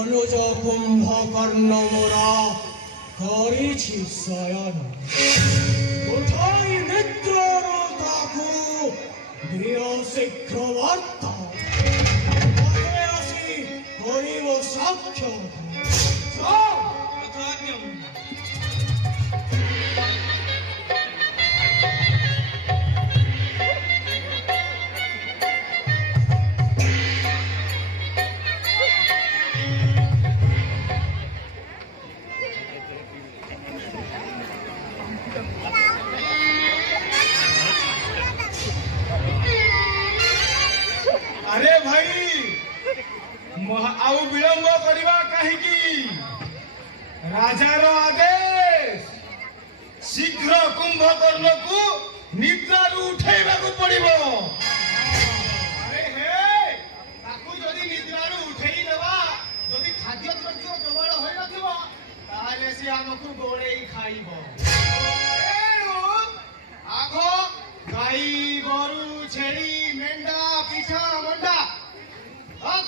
অনুজ কুম্ভকর্ণ মোরা করিছি শয়ন উঠাই নিদ্রার তাকু দিও শীঘ্র বার্তা আসি করিব সাক্ষাৎ। अरे भाई आउ विलंब करवा कहीं राजार आदेश शीघ्र कुंभकर्ण को निद्रा उठेबा पड़ो। अरे हे ताकू जदि निद्रा उठेई देबा जदि खाद्य द्रव्य जोगाड़ होई नथिबो ताले से हमकु गोड़ेई खाइबो। आगो गाई गोरु छेड़ी मेंढा पिठा मंडा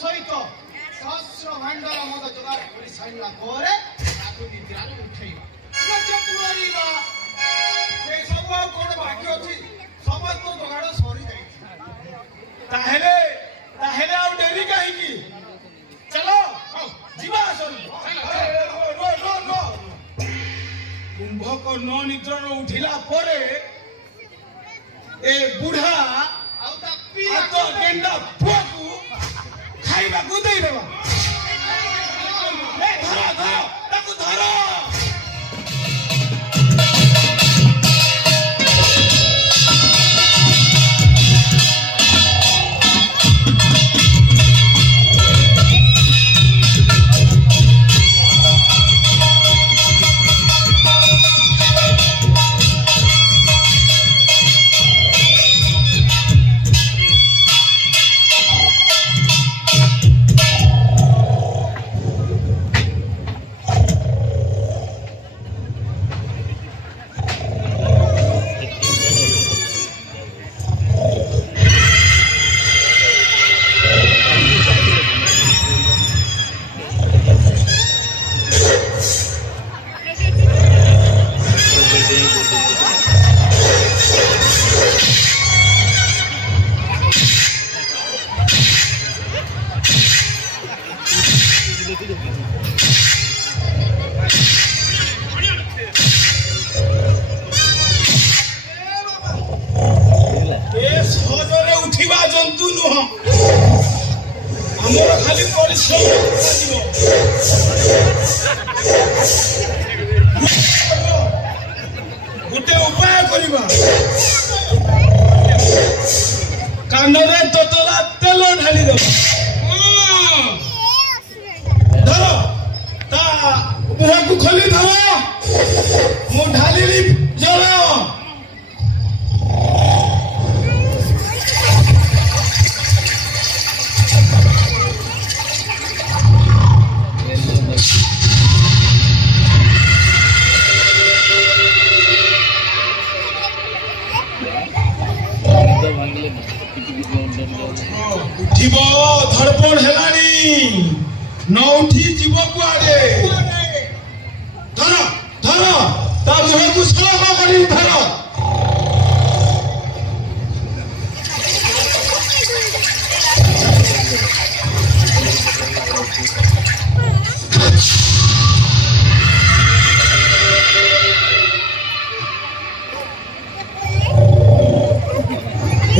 सहित सहस्र भांडर मद जोगाड़ कर सारा पर निद्रा उठेबा से सब कौन बाकी अच्छी समस्त जोगाड़ सरी जाए डेरी कहीं चलो कुंभकर्ण निद्रा उठिला परे ए बुढ़ा गेंडा पुआ को खाइबा को दे देबा। धरो धरो ताकू धरो। उठा जंतु नुह आमर खाली परिश्रम गोटे उपाय करवा कानरे ततला तेल ढाली देव धर ता मुह को खोली धर मु ढाली जल उठिब धड़पड़ हेलानी न उठी जीव कुआडे धर धर ता मुह को सलख करी धर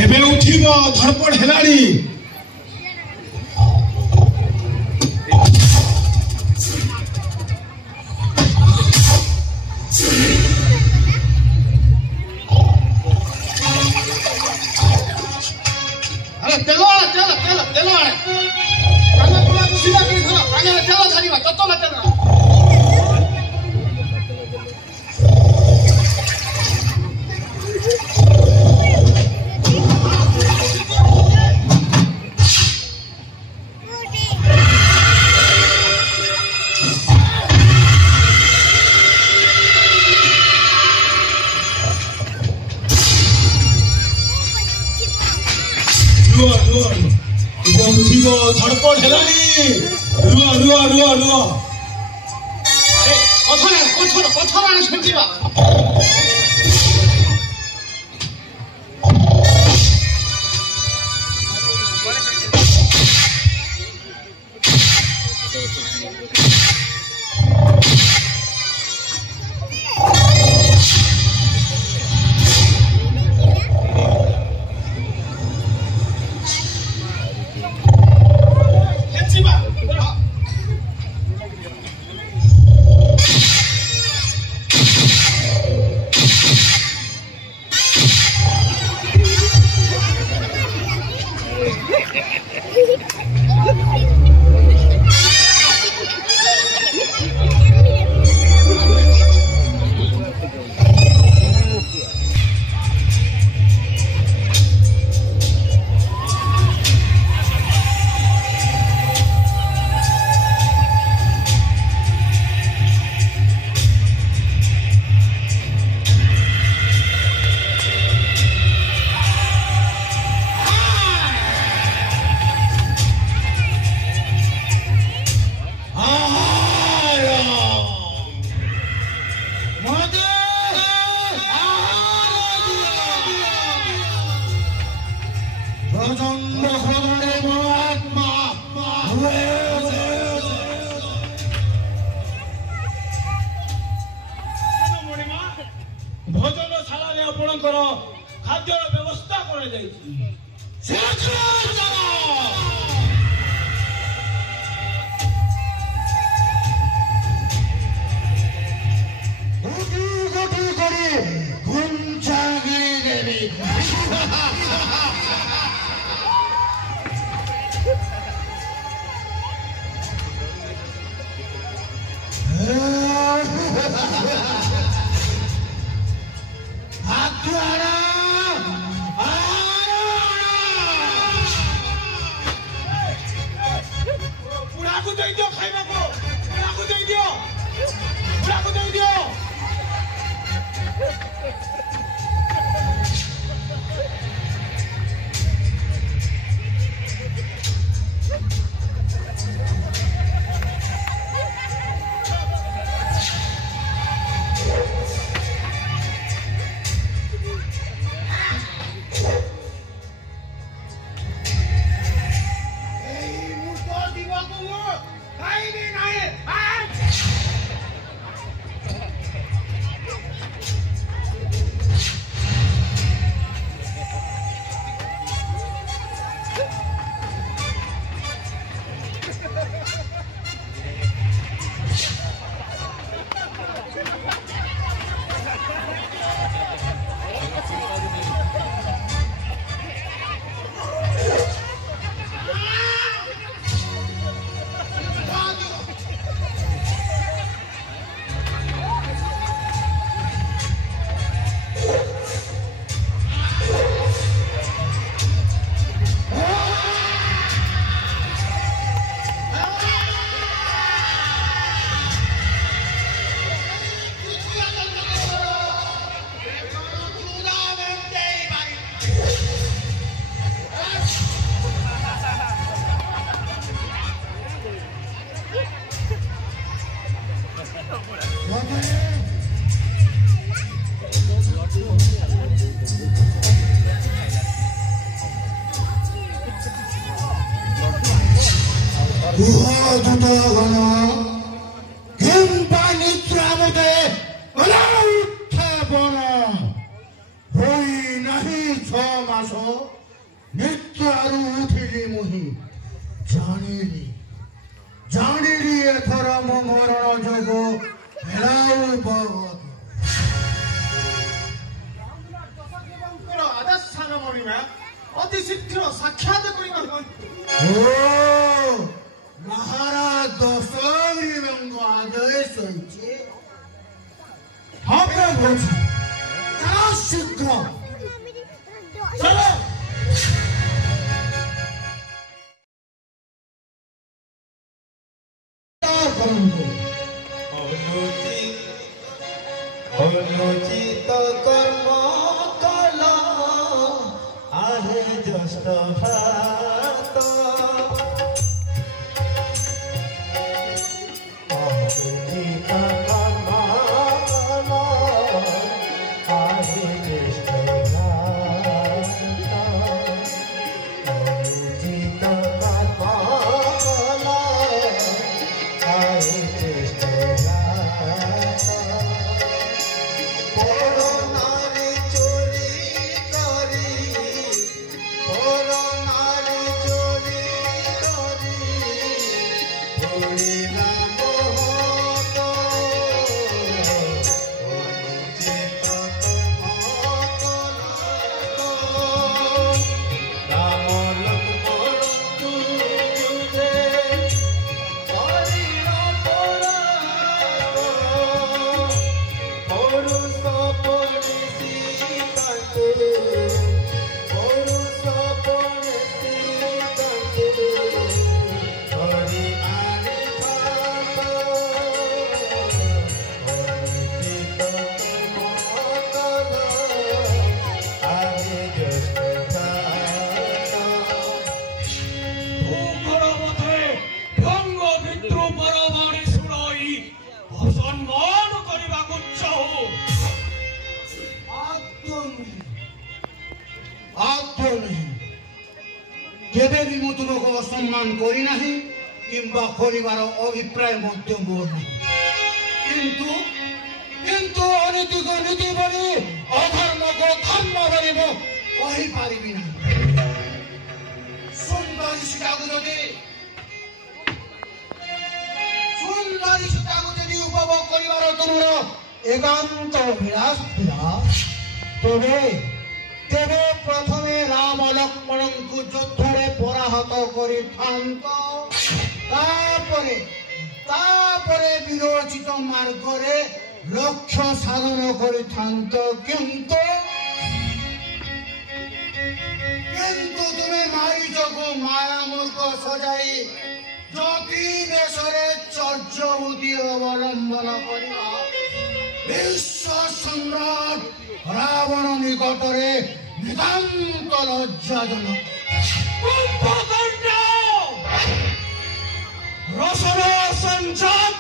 एबे उठिब धड़पड़ हेलानी तेल तेल तेल तेल आने काना पुला सीधा कर धर रुह पछरा छुटिबा भोजनशाला आपणकर खाद्य व्यवस्था अति शीघ्र साक्षात महाराज दशग्रीव आदेश हम शीघ्र चलो अनुचित कर्म कला आहे जस्ट भात केबे भी मु तुमको असम्मान करी नाही किंबा करिवार अभिप्राय मध्य मोर नहीं किंतु किंतु अनीति को नीति बोली अधर्म को धर्म बोली मु कहि पारिबि नाही सुंदरी सीताको जदि उपभोग करिवार तुमर एकांत अभिलाष थिला तेरे प्रथमे राम लक्ष्मण को युद्धरे पराहत करि तापरे विरोचित मार्ग रे लक्ष्य साधन करि किंतु तुम्हें मारीच को माया मूर्ख सजाई जति देशरे चर्चबुद्धि अवलंबन करिवा विश्व सम्राट रावण निकटरे नितांत लज्जाजनक कुंभकर्ण रसना संचाक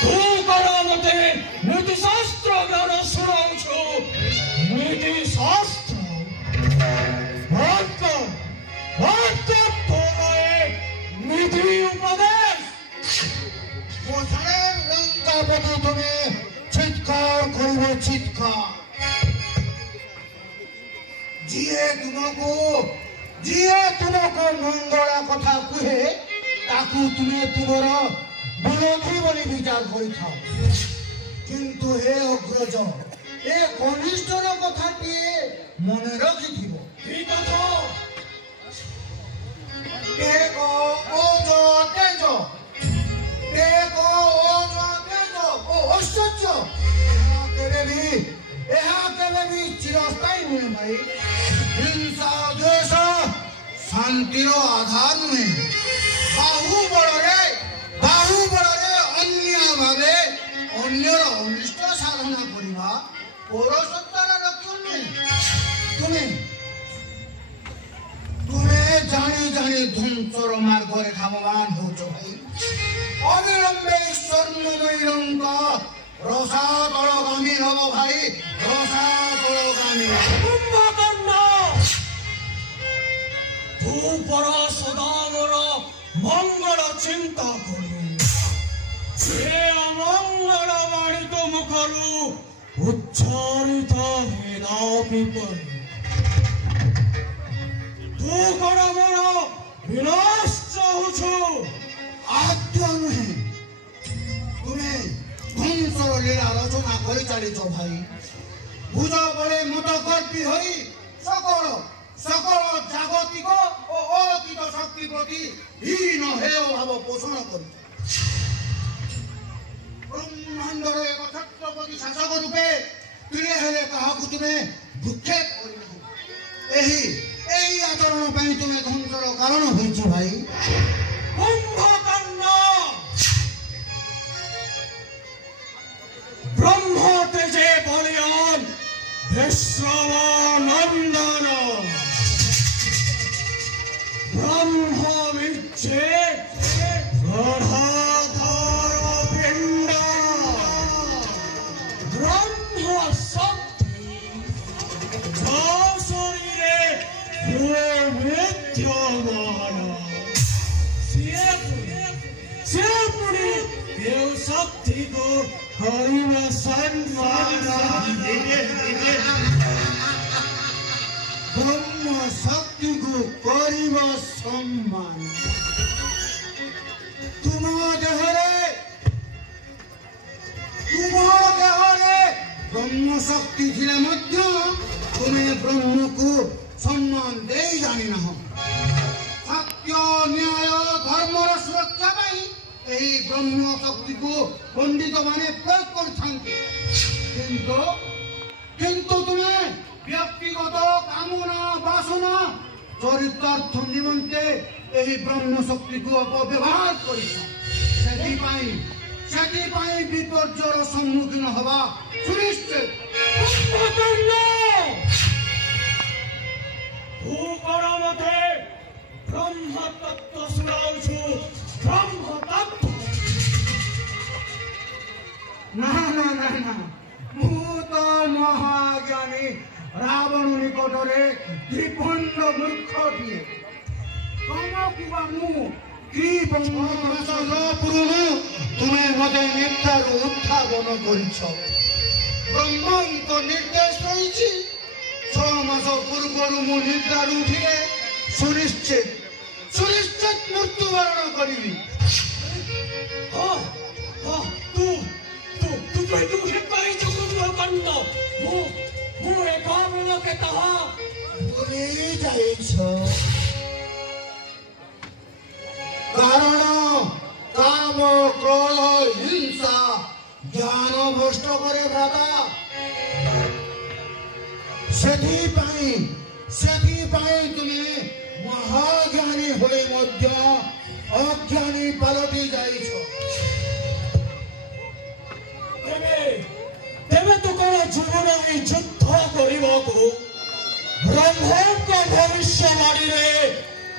तू करो मते नीति शास्त्र ज्ञान सुनाउछु नीति शास्त्र भक्त तोरे नीति उपदेश पोषणे लंकापति तुम्हें चित्कार करिबो चित्कार जिए तुमको मंगला कथा कहे ताकू तुम्हें तुमर विरोधी बोली विचार करिथाओ किंतु हे अग्रज ए कनिष्ठर कथाटिए मन रखिथिबो ठीक अछि एक ओज तेज ओ ऐश्वर्य केबे भी चिरस्थायी नुहे भाई हिंसा द्वेष शांतिर आधार नुहे बाहुबଳରେ अन्य भावे अन्यर अनिष्ट साधना करिबा पौरसत्तार लक्षण नुहे तुम्हें जानी ध्वंसर मार्ग रे धावमान होचो भाई अविलंबे स्वर्णमयीरंग रसातलगामी हब भाई रसातलगामी कुंभकर्ण तू पर सदागर मंगल चिंता करू से अमंगल वाणी तो मुखरू उच्चारित हेदा विपद तू कण मोर विनाश चाहुछु आद्य नुहे तुम्हें ध्वंसर लीला रचना कर चलीच भाई भुज बड़े मतकर्पी होई सकल जागतिक और अलौकिक शक्ति प्रति हीन हेय भाव पोषण कर ब्रह्मांडर एक छत्रपति शासक रूपे तुले हेले काहाकु तुम्हें भूक्षेप एही आचरण ପାଇଁ ତୁମେ ଧ୍ୱଂସର କାରଣ ହୋଇଛି ଭାଇ कुंभकर्ण ब्रह्म तेजे बलियान विश्रवानंदन ब्रह्म विच्चे गधाधर पिंड ब्रह्म शक्ति शरीरे विद्यमान से पुरी देव शक्ति को हरिव सम्मान ब्रह्म शक्ति को करिव सम्मान शक्ति थिले मध्य तुम्हें ब्रह्म को सम्मान दे जानी न हो सत्य न्याय धर्म सुरक्षा पाई यही ब्रह्म शक्ति को पंडित माने प्रयोग करथांती किंतु तुम्हें व्यक्तिगत कामना वासना चरितार्थ निमंते यही ब्रह्म शक्ति को अपव्यवहार करिछ सेथिपाई विपर्जयर सम्मुखीन हवा सुनिश्चित भूकरमते ब्रह्म तत्व सुनाउछु ब्रह्म तत्व ना तो महाज्ञानी रावण निकटरे त्रिपुंड मूर्ख दिए तुम्हें मते निर्धार उत्थापन करिछ ब्रह्मଙ୍କ निर्देश रही 6 मास पूर्व मु निर्धार उठिले सुनिश्चित मृत्युवरण करी कारण काम क्रोध हिंसा ज्ञान भ्रष्ट करे भ्राता सेथिपाई तुम्हें महाज्ञानी होई मध्य अज्ञानी पालटी जाइछ तेरे तो कौन जीवन में युद्ध करने को ब्रह्म का भविष्यवाणी रे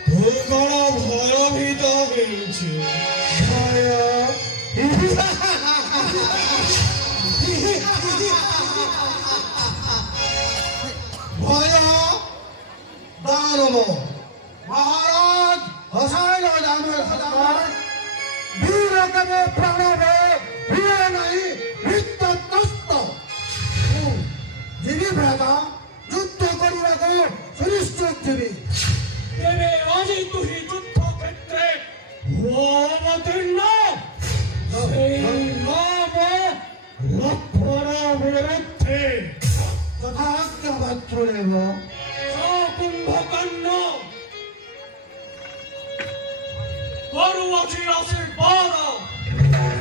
तू कौन भयभीत होइछ भय दानव महाराज हसाइल दानव हजान वीर कवे प्राण वीर नहीं वित्त तस्त जीवी भ्राता युद्ध करने को सुनिश्चित जीवी तेरे आज तू ही युद्ध क्षेत्र हो अवतीर्ण तथा क्या बात वो कुंभकर्ण করুণাশীল আশীর্বাদ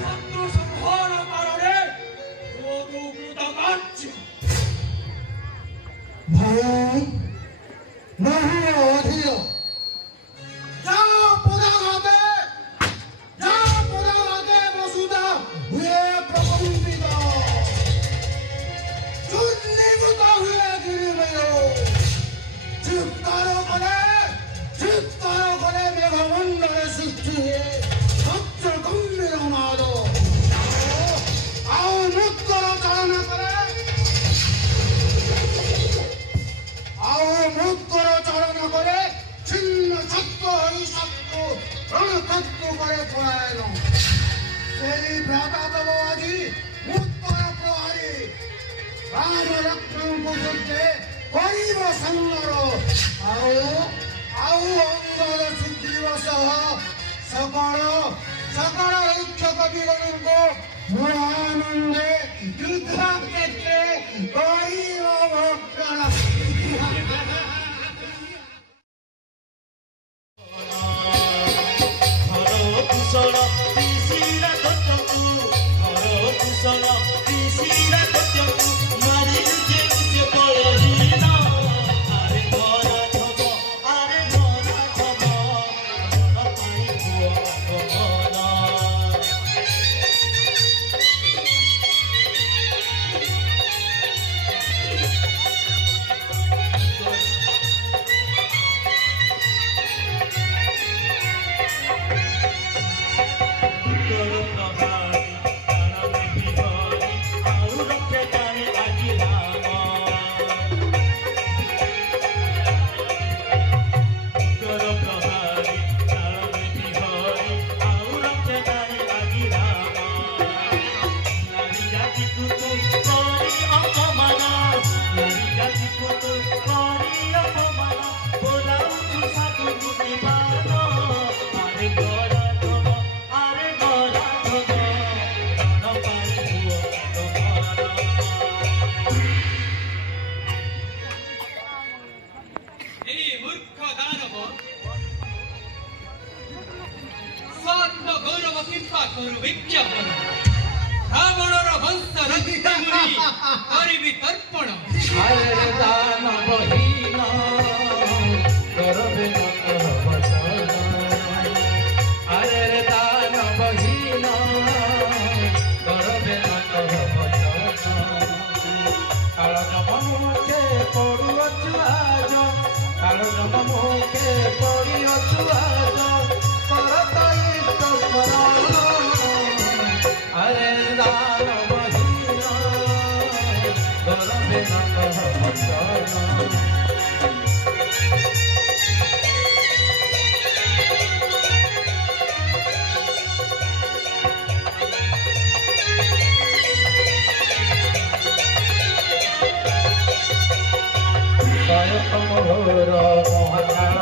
শত্রু সংহার কারণে কৃতকার্য ভয় नहीं অধীর যাও প্রধানতে বসুধা হুয়ে প্রকম্পিত চূর্ণীভূত হুয়ে গিরিময় চিৎকার করে মেঘমণ্ডলে সৃষ্টি হয়ে সত্য গম্ভীর নাদ আও মুক্তর চালনা করে ছিন্ন সত্য হই সত্য রণতত্ত্ব করে পড়ায়ন সেই ভ্রাতা তব আজি উত্তর প্রহারী রাম লক্ষ্মণ যুদ্ধে করিব সংগ্র ଆଉ ଅଙ୍ଗର ସୁଗ୍ରୀବ ସହ ସକଳ ରକ୍ଷକ ବୀରଙ୍କୁ ମହାନନ୍ଦେ ଯୁଦ୍ଧ କ୍ଷେତ୍ରେ କରିବ ଭକ୍ଷଣ ପାଖରୁ ବିଜ୍ଞାପନ ରାବଣର ବଂଶ ରଚିତ ମୁନି କରିବି ତର୍ପଣ ଆରେ ଦାନବହୀନ କରବେ ବଚନ ଆରେ ଦାନବହୀନ କରବେ ବଚନ କାଳ ଜମ ମୁଖେ ପଡୁଅଛୁ ଆଜ କାଳ ଜମ ମୁଖେ ପଡିଅଛୁ ଆଜ କରତ ଇଷ୍ଟ ସ୍ମରଣ ଆରେ ଦାନବହୀନ କରବେ ବଚନ মোহর মহাকাল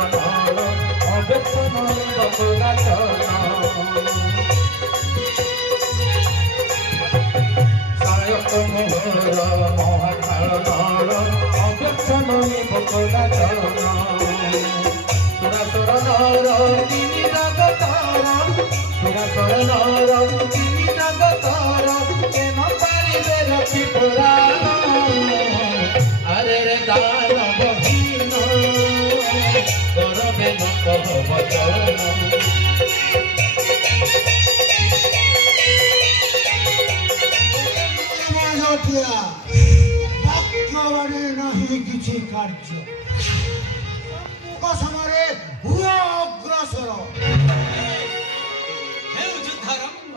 অবেক্ষণ বকুলাচন সায়ক মোহর মহাকাল অবেক্ষণ বকুলাচন সুরাসুর নর তিনি জগতর সুরাসুর নর তিনি জগতর কেন পারিবে রক্ষি পুরাণ আরে রে দানবহীন করবে বচন বাক্যবাণী নাহি কিছু কার্য সমরে হুয়া অগ্রসর ହେଉ ଯୁଦ୍ଧାରମ୍ଭ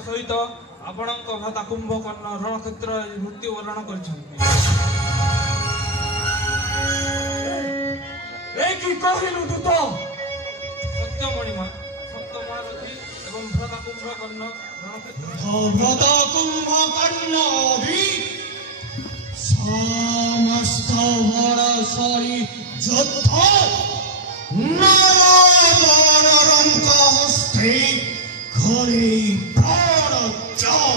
ସହିତ ଆପଣଙ୍କ ଭ୍ରାତା କୁମ୍ଭକର୍ଣ୍ଣ ରଣକ୍ଷେତ୍ରରେ ମୃତ୍ୟୁବରଣ କରିଛନ୍ତି। কি কহিলু দূত ସତ୍ୟମଣିମା ସପ୍ତମହାରଥୀ ଏବଂ ଭ୍ରାତା କୁମ୍ଭକର୍ଣ୍ଣ ରଣକ୍ଷେତ୍ରରେ ভ্রত কুম্ভকর্ণ সমস্ত বড় সরি যুদ্ধ নরবরঙ্ক হস্তে ঘরে প্রাণ যাও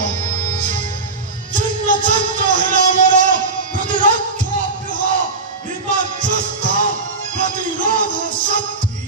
চিহ্ন চন্দ্র হেল আমার প্রতিরক্ষা গৃহ বিপর্যস্ত প্রতিরোধ শক্তি